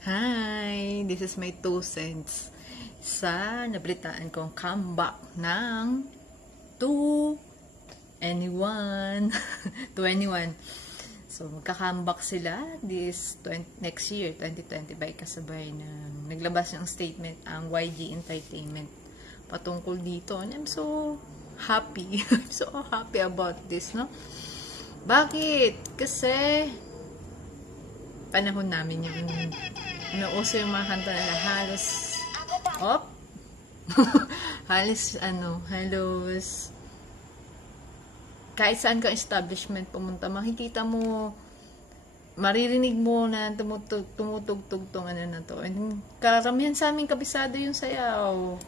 Hi! This is my 2 cents sa nabalitaan kong comeback ng 2NE1. 2NE1. So, magka-comeback sila next year, 2020, by kasabay ng naglabas ng statement ang YG Entertainment patungkol dito. And I'm so happy. I'm so happy about this, no? Bakit? Kasi panahon namin yung nauso yung mga kanta nila halos halos kahit saan ka establishment pumunta, makikita mo, maririnig mo na tumutugtog tong ano na to. And karamihan sa amin kabisado yung sayaw.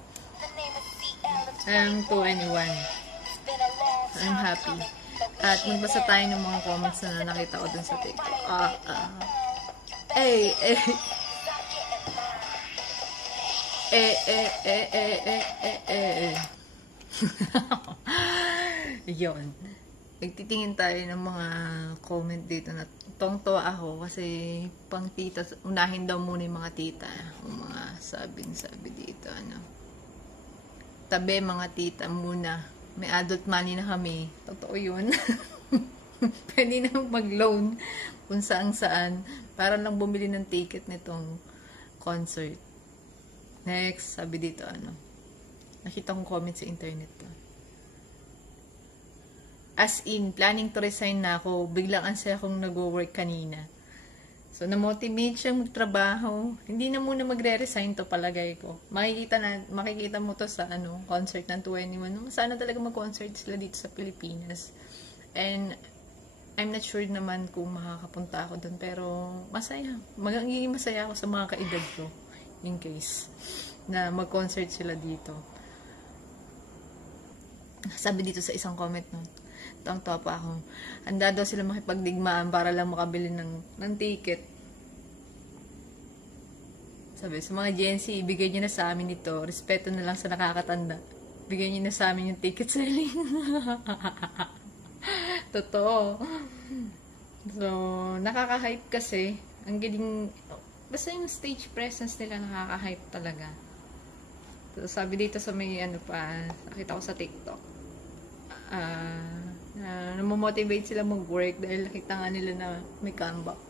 I'm 2NE1. I'm happy. At magbasa tayo ng mga comments na nakita ko dun sa TikTok. Yun. Nagtitingin tayo ng mga comment dito na tong-tuwa ako kasi pang tita, unahin daw muna yung mga tita. Yung mga sabi dito, ano. Tabi mga tita muna. May adult money na kami. Totoo yun. Pwede na mag-loan kung saan para lang bumili ng ticket nitong concert. Next, sabi dito, ano. Nakita kong comment sa internet to. As in, planning to resign na ako. Biglang ansaya akong nag-work kanina. So, na-motivate siyang magtrabaho. Hindi na muna magre-resign to, palagay ko. Makikita mo to sa concert ng 2NE1. Sana talaga mag-concert sila dito sa Pilipinas. And I'm not sure naman kung makakapunta ako doon. Pero masaya. Magiging masaya ako sa mga kaedad ko. In case na mag-concert sila dito. Sabi dito sa isang comment nun. Tawang-tawa pa ako. Handa daw sila makipagdigmaan para lang makabili ng ticket. Sabi, sa mga Gen Z, ibigay nyo na sa amin ito. Respeto na lang sa nakakatanda. Bigay nyo na sa amin yung ticket selling. Totoo. So, nakaka-hype kasi. Ang galing, basta yung stage presence nila nakaka-hype talaga. So, sabi dito sa may nakita ko sa TikTok. Namomotivate sila mag-work dahil nakita nga nila na may comeback.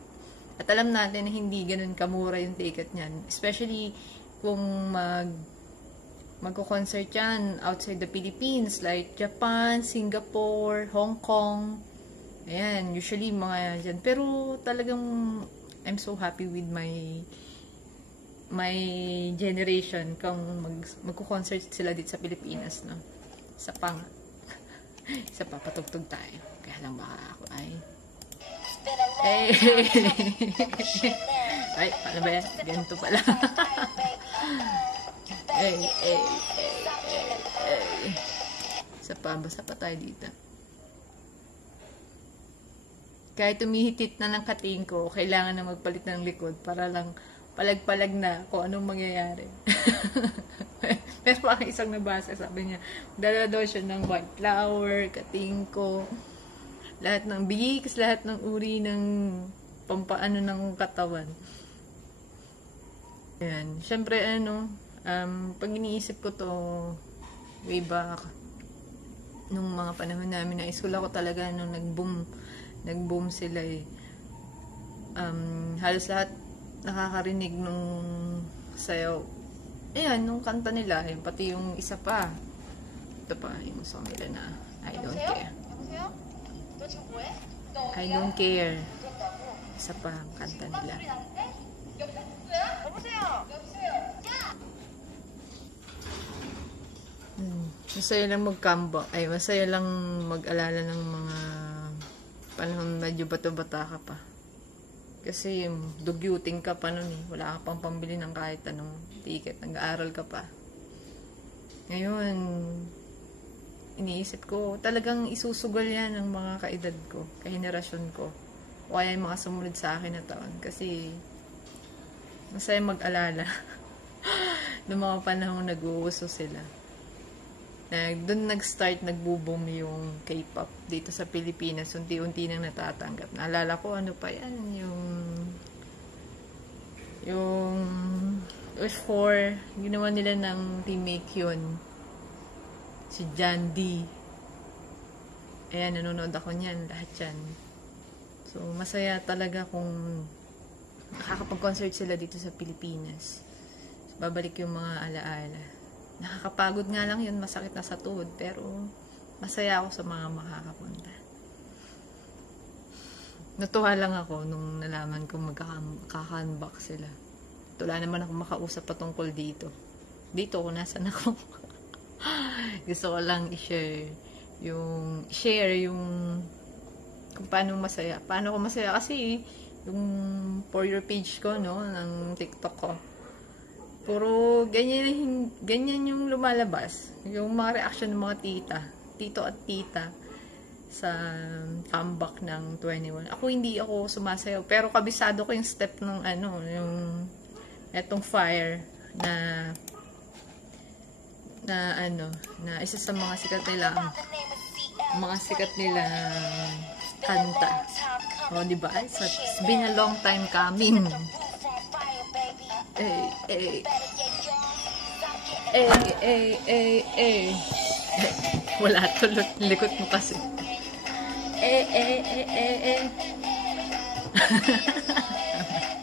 At alam natin na hindi ganun kamura yung ticket niyan. Especially kung magko-concert yan outside the Philippines, like Japan, Singapore, Hong Kong. Ayan, usually mga dyan. Pero talagang I'm so happy with my generation kung magko-concert sila dito sa Pilipinas, no? Sa isa pa, patugtog tayo. Kaya lang baka ako ay paano ba yan? Ganito pala. Isa pa, basa pa tayo dito. Kahit tumihitit na ng kating ko, kailangan na magpalit ng likod para lang palag-palag na kung anong mangyayari. Pero ang isang nabasa, sabi niya, dala daw siya ng white flower, katingko, lahat ng bigs, lahat ng uri ng pampaano ng katawan. Ayan. Siyempre, pag iniisip ko to, way back, nung mga panahon namin na school ako talaga, nung nag-boom sila eh. Halos lahat nakakarinig nung sayaw. Ayan, nung kanta nila, pati yung isa pa. Ito pa, yung song nila na I Don't Care. I Don't Care. Isa pa, ang kanta nila. Masaya lang mag-comeback. Ay, masaya lang mag-alala ng mga panahon medyo bato-bata ka pa. Kasi dugyuting ka pa nun eh. Wala ka pang pambili ng kahit anong ticket. Nag-aaral ka pa. Ngayon, iniisip ko, talagang isusugal yan ng mga kaedad ko, kahenerasyon ko. O kaya yung mga sumunod sa akin na taon. Kasi, masaya mag-alala. Noong mga panahon nag-uuso sila. Doon nag-start, nagbo-boom yung K-pop dito sa Pilipinas. Unti-unti nang natatanggap. Naalala ko, ano pa yan, yung Yung before, ginawa nila ng remake yun. Si John D. Ayan, nanonood ako niyan, lahat yan. So, masaya talaga kung nakakapag-concert sila dito sa Pilipinas. So, babalik yung mga alaala. Nakakapagod nga lang yun, masakit na sa tuhod, pero masaya ako sa mga makakapunta. Natuwa lang ako nung nalaman ko magkaka-unbox sila. Wala naman ako makausap patungkol dito. Dito ako, nasan ako? Gusto ko lang share yung kung paano masaya. Paano ko masaya kasi yung for your page ko, no, ng TikTok ko. Puro ganyan yung lumalabas. Yung mga reaction ng mga tito at tita sa comeback ng 21. Ako hindi ako sumasayaw, pero kabisado ko yung step ng yung etong Fire na isa sa mga sikat nila kanta. O, diba? It's been a long time coming. Wala tulot. Likot mo kasi.